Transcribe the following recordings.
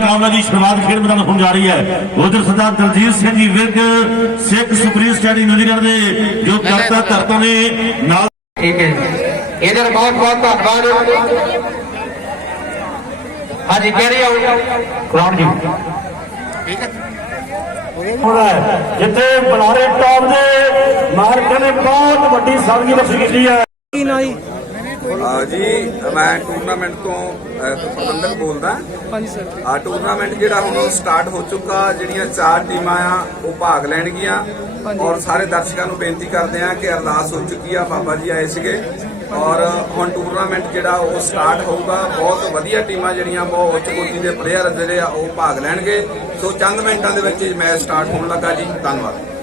ਮੁਕਾਬਲੇ ਦੀ ਸ਼ੁਰੂਆਤ ਖੇਡ ਮੈਦਾਨ ਹੋਣ ਜਾ ਰਹੀ ਹੈ। ਉਧਰ ਸਰਦਾਰ ਦਲਜੀਤ ਸਿੰਘ ਜੀ ਵਿਰਗ ਸਿੱਖ ਸੁਪਰੀਮ ਸਟੇਡੀ ਨਿਊਜ਼ੀਲੈਂਡ ਦੇ ਜੋ ਕਰਤਾ ਧਰਤਾਂ ਨੇ ਨਾਲ ਠੀਕ ਹੈ ਇਹਦੇ ਬਹੁਤ ਬਹੁਤ ਧੰਨਵਾਦ। ਹਾਂਜੀ ਕੈਰੀ ਆਊਟ ਕਰਾਉਣ ਜੀ। ਜਿੱਥੇ ਬਲਾਰੇ ਟਾਪ ਦੇ ਮਾਰਕਾਂ ਨੇ ਬਹੁਤ ਵੱਡੀ ਬਖਸ਼ ਕੀਤੀ ਹੈ। ਆ ਜੀ ਮੈਂ ਟੂਰਨਾਮੈਂਟ ਤੋਂ ਅਹ, ਪ੍ਰਬੰਧਕ ਬੋਲਦਾ। ਹਾਂਜੀ ਸਰ। ਆ ਟੂਰਨਾਮੈਂਟ ਜਿਹੜਾ ਹੁਣ ਸਟਾਰਟ ਹੋ ਚੁੱਕਾ ਜਿਹੜੀਆਂ ਚਾਰ ਟੀਮਾਂ ਆ ਉਹ ਭਾਗ ਲੈਣਗੀਆਂ। ਔਰ ਸਾਰੇ ਦਰਸ਼ਕਾਂ ਨੂੰ ਬੇਨਤੀ ਕਰਦੇ ਆ ਕਿ ਅਰਦਾਸ ਹੋ ਚੁੱਕੀ ਆ ਬਾਬਾ ਜੀ ਆਏ ਸੀਗੇ। ਔਰ ਹੁਣ ਟੂਰਨਾਮੈਂਟ ਜਿਹੜਾ ਉਹ ਸਟਾਰਟ ਹੋਊਗਾ ਬਹੁਤ ਵਧੀਆ ਟੀਮਾਂ ਜਿਹੜੀਆਂ ਬਹੁਤ ਉੱਚ ਕੋਟੀ ਦੇ ਪਲੇਅਰ ਜਿਹੜੇ ਆ ਉਹ ਭਾਗ ਲੈਣਗੇ। ਸੋ ਚੰਦ ਮਿੰਟਾਂ ਦੇ ਵਿੱਚ ਮੈਚ ਸਟਾਰਟ ਹੋਣ ਲੱਗਾ ਜੀ। ਧੰਨਵਾਦ।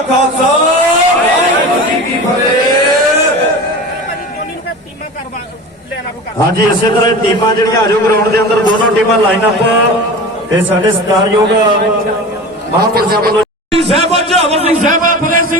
ਕਾ ਖਾਲਸਾ ਵਾਹਿਗੁਰੂ ਜੀ ਕੀ ਫਤਿਹ ਹਾਂਜੀ ਇਸੇ ਤਰ੍ਹਾਂ ਟੀਮਾਂ ਜਿਹੜੀਆਂ ਆਜੋ ਗਰਾਊਂਡ ਦੇ ਅੰਦਰ ਦੋਨੋਂ ਟੀਮਾਂ ਲਾਈਨ ਅਪ ਇਹ ਸਾਡੇ ਸਤਿਕਾਰਯੋਗ ਮਹਾਂਪੁਰਸ਼ਾਂ ਵੱਲੋਂ ਸਾਹਿਬ ਜਹਵਰ ਸਿੰਘ ਸਾਹਿਬ ਫਤਿਹ ਸਿੰਘ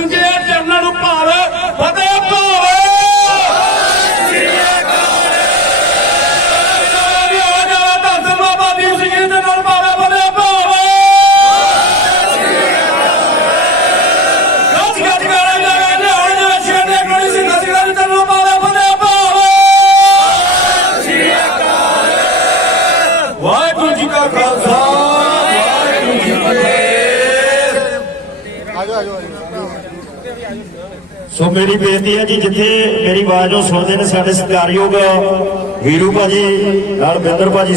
ਸੋ ਮੇਰੀ ਬੇਨਤੀ ਹੈ ਜੀ, ਜਿੱਥੇ ਮੇਰੀ ਆਵਾਜ਼ ਨੂੰ ਸੁਣਦੇ ਨੇ ਸਾਡੇ ਸਤਿਕਾਰਯੋਗ ਵੀਰੂ ਭਾਜੀ, ਨਾਲ ਬਿੰਦਰ ਭਾਜੀ